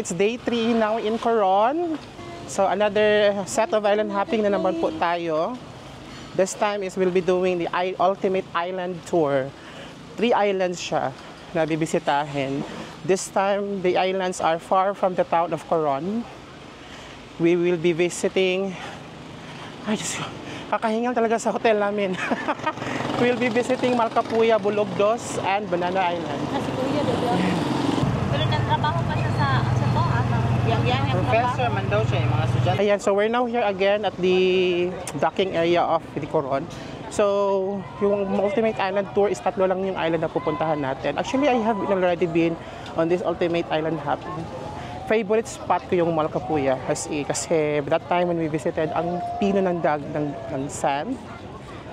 it's day 3 now in Coron. So another set of island hopping na naman po tayo. This time is we'll be doing the Ultimate Island Tour. 3 islands siya na bibisitahin. This time, the islands are far from the town of Coron. We will be visiting... Ay, Diyos ko. Kakahingal talaga sa hotel namin. We'll be visiting Malcapuya, Bulugdos, and Banana Island. Si Kuya, diba? Pero nagtrabaho pa siya sa to, Professor man daw siya, yung mga estudyante. Ayan, so we're now here again at the docking area of the Coron. So, yung Ultimate Island Tour is 3 lang yung island na pupuntahan natin. Actually, I have already been on this Ultimate Island hopping. Favorite spot ko yung Malcapuya kasi that time when we visited, ang pino ng sand,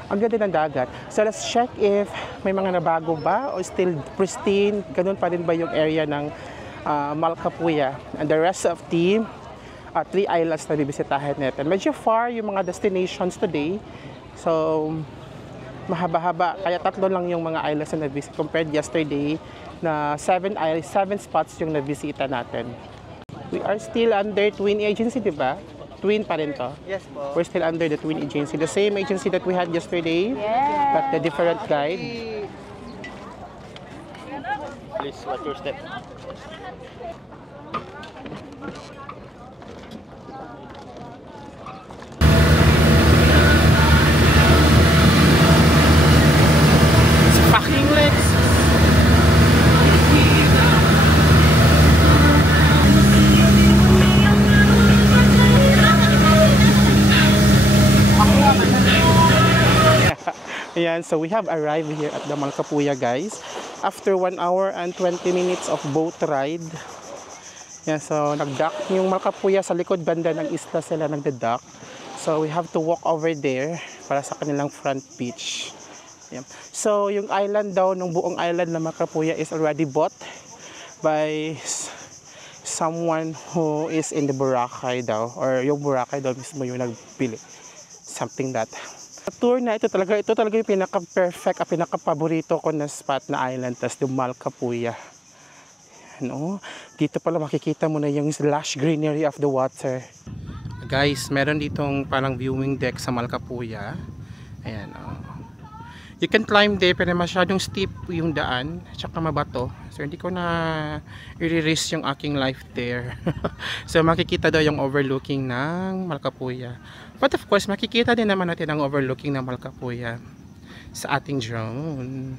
ang ganda ng dagat. So let's check if may mga nabago ba o still pristine, ganun pa rin ba yung area ng Malcapuya and the rest of the 3 islands na bibisitahin natin. Medyo far yung mga destinations today. So mahaba-haba, kaya 3 lang yung mga islands na nabisit compared yesterday na 7 spots yung nabisita natin. We are still under Twin Agency, di ba? Twin pa rin to? Yes po. We're still under the Twin Agency. The same agency that we had yesterday, but the different guide. Please, watch your step. Fucking legs! Ayan, so we have arrived here at the Malcapuya, guys. After 1 hour and 20 minutes of boat ride. Ayan, so nag-dock yung Malcapuya sa likod banda ng isla sila nagda-dock. So we have to walk over there para sa kanilang front beach. Ayan. So yung island daw, ng buong island na Malcapuya is already bought by someone who is in the Boracay daw, or yung Boracay daw mismo yung nagbili. Something that. Sa tour na ito talaga yung pinaka-perfect, pinaka-paborito ko na spot na island, tas yung Malcapuya. Ano? Dito pala makikita mo na yung lush greenery of the water. Guys, meron ditong parang viewing deck sa Malcapuya. Ayan, oh. You can climb there pero masyadong steep yung daan, tsaka mabato. So hindi ko na i-risk yung aking life there. So makikita daw yung overlooking ng Malcapuya. But of course, makikita din naman natin ang overlooking ng Malcapuya sa ating drone.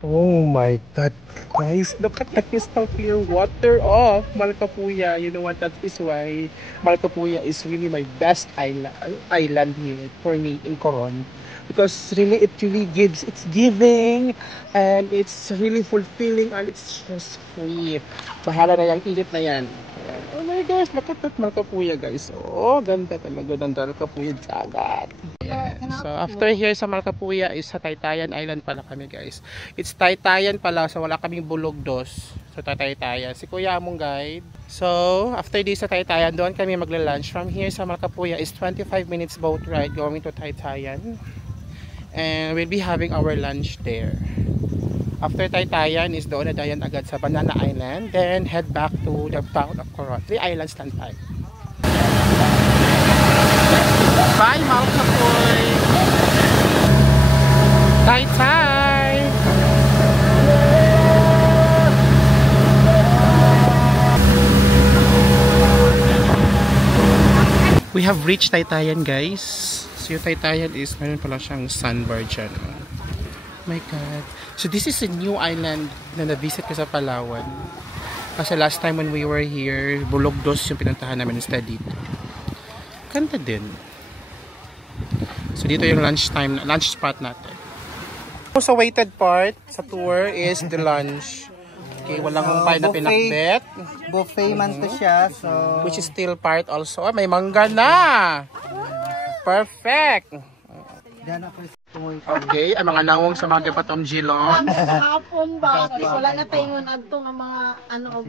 Oh my God, guys, look at the crystal clear water of Malcapuya. You know what, that is why Malcapuya is really my best island here for me in Coron. Because really, it really gives, it's giving, and it's really fulfilling, and it's just free. Bahala na yung init na yan. Oh my gosh, look at that Malcapuya, guys. Oh, ganda talaga ng Malcapuya dagat. So after here sa Malcapuya is sa Taytayan Island pala kami, guys. It's Taytayan pala, so wala kaming Bulugdos sa Taytayan. Si Kuya among guide. So after this sa Taytayan, doon kami magla-lunch. From here sa Malcapuya is 25 minutes boat ride going to Taytayan. And we'll be having our lunch there. After Taytayan is doon na dayan agad sa Banana Island. Then head back to the town of Coron. 3 islands lang tayo. Bye, Malcapuy! Tay-tay! have reached Taytayan, guys. So yung Taytayan is, meron pala siyang sandbar dyan. Oh my God. So this is a new island na na-visit ko sa Palawan. Kasi last time when we were here, Bulogdos yung pinuntahan namin instead dito. Ganda din. So dito yung lunch spot natin. So sa waited part sa tour is the lunch. Okay, walang humpay na pinakbet. Buffet man to siya, so... Which is still part also. Oh, may mangga na! Perfect! Okay, ang mga nawong sa mga Patong Gilong. Hapon ba? Wala na tayo nagto nga mga ano og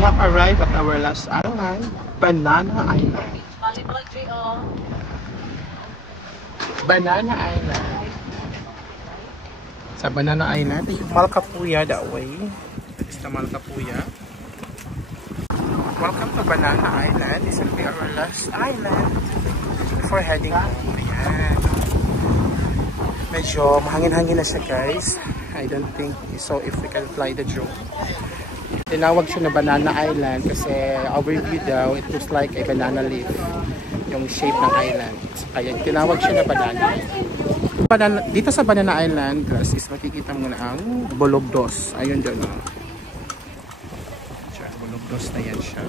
We have arrived at our last island, Banana Island. Banana Island. Sa Banana Island, Malcapuya that way. That is the Malcapuya. Welcome to Banana Island. This will be our last island before heading home. Ayan. Medyo mahangin-hangin na siya, guys. I don't think so if we can fly the drone. Tinawag siya na Banana Island kasi overview daw, it looks like a banana leaf yung shape ng island. Kaya tinawag siya na banana. Dito sa Banana Island, guys, is makikita mo na ang Bulogdos. Ayun doon. Bulogdos na yan siya.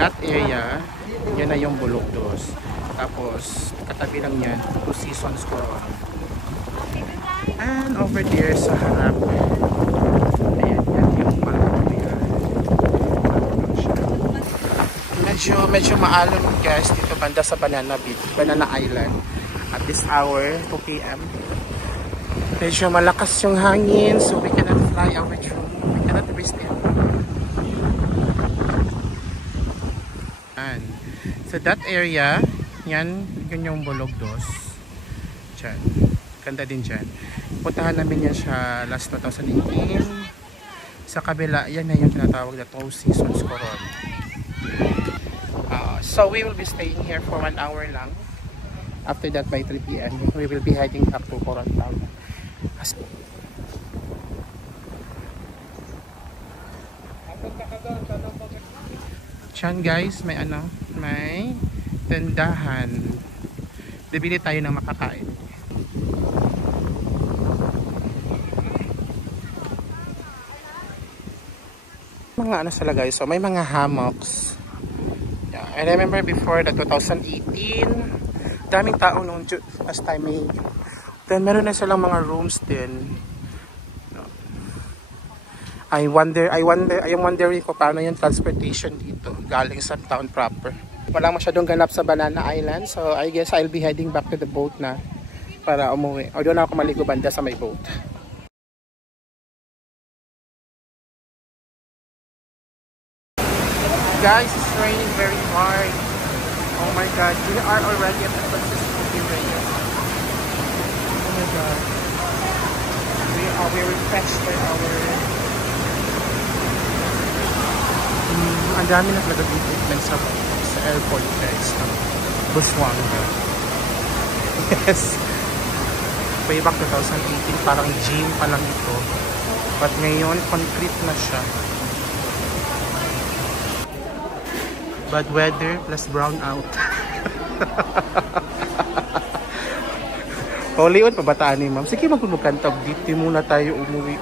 That area, yan na yung Bulogdos. Tapos, katabi lang yan, Two Seasons Coron. And over there sa harap, medyo maalon, guys, dito banda sa Banana Island at this hour, 2 PM. Medyo malakas yung hangin, so we cannot fly our drone, we cannot risk it. And so that area, yun yung Bulogdos dyan, ganda din dyan. Puntahan namin yan siya last 2018. Sa kabila, yan na yung tinatawag na Two Seasons Coron. So we will be staying here for 1 hour lang. After that, by 3 PM, we will be heading back to Coron Town. Diyan, guys, may tendahan. Bibili tayo ng makakain. Mga ano sila, guys, so may mga hammocks. I remember before the 2018, daming tao nung last time may. Then meron na silang mga rooms din. I'm wondering ko paano yung transportation dito galing sa town proper. Walang masyadong ganap sa Banana Island, so I guess I'll be heading back to the boat na para umuwi. O doon ako maligo banda sa may boat. Guys, it's raining very hard. Oh my God, we are already at the Francisco Bay. Oh my God. We refreshed by our Ang dami na talaga yung treatment sa airport guys. Busuanga. Yes. Way back 2018, parang gym pa lang ito. But ngayon, concrete na siya. Bad weather plus brown out. Huli on, pabataan ni ma'am. Sige, magkantog. Dito muna tayo umuwi.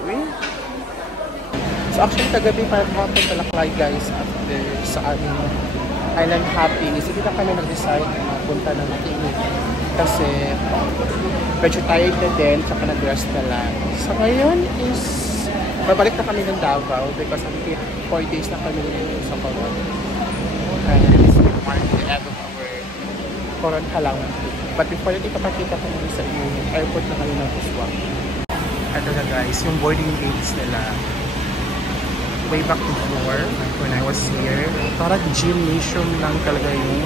So actually, kagabi parang hapon Talaklay guys. After sa aming Island Hopping, hindi na kami nag-decide na punta na natin. Kasi medyo tired na din, saka nag-rest na lang. So ngayon is babalik na kami ng Davao because 4 days na kami sa Coron. And it's the end of our Coron Halang. But before natin kapakita ko naman sa inyo, airport na kami ng Busuanga. Ito na guys, yung boarding gates nila. Way back before, when I was here, parang gymnasium lang talaga yung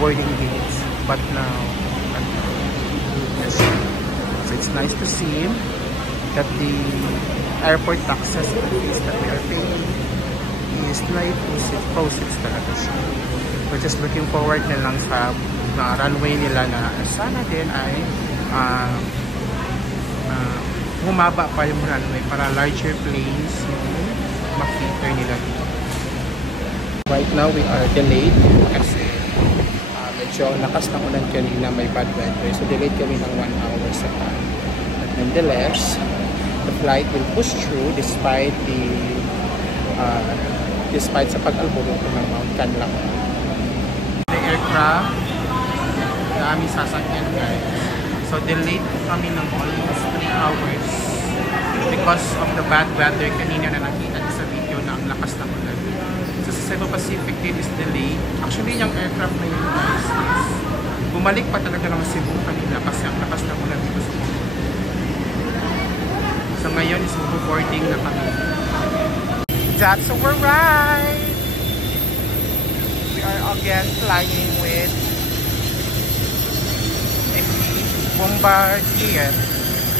boarding gates. But now, so it's nice to see that the airport taxes that we are paying is like proceeds talaga siya. We're just looking forward na lang sa runway nila na sana din ay humaba pa yung runway para larger planes makita nila dito. Right now we are delayed kasi medyo lakas ng ulan kanina, may bad weather, so delayed kami ng 1 hour sa time. But nonetheless, the flight will push through despite sa pag-alborota ng Mount Canlaon. The aircraft na aming sasakyan guys, so delayed kami ng almost 3 hours because of the bad weather. Kanina na nakita sa video na ang lakas ng ulan. So sa Cebu Pacific din is delayed. Actually yung aircraft na yun guys, bumalik pa talaga ng Cebu kanina kasi ang lakas ng ulan dito sa Cebu. So ngayon is boarding na kami. That's our ride! We are again flying with Bombardier.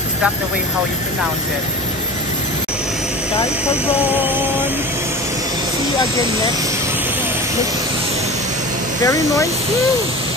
Is that the way how you pronounce it? Bye for gone! See you again next. Very noisy!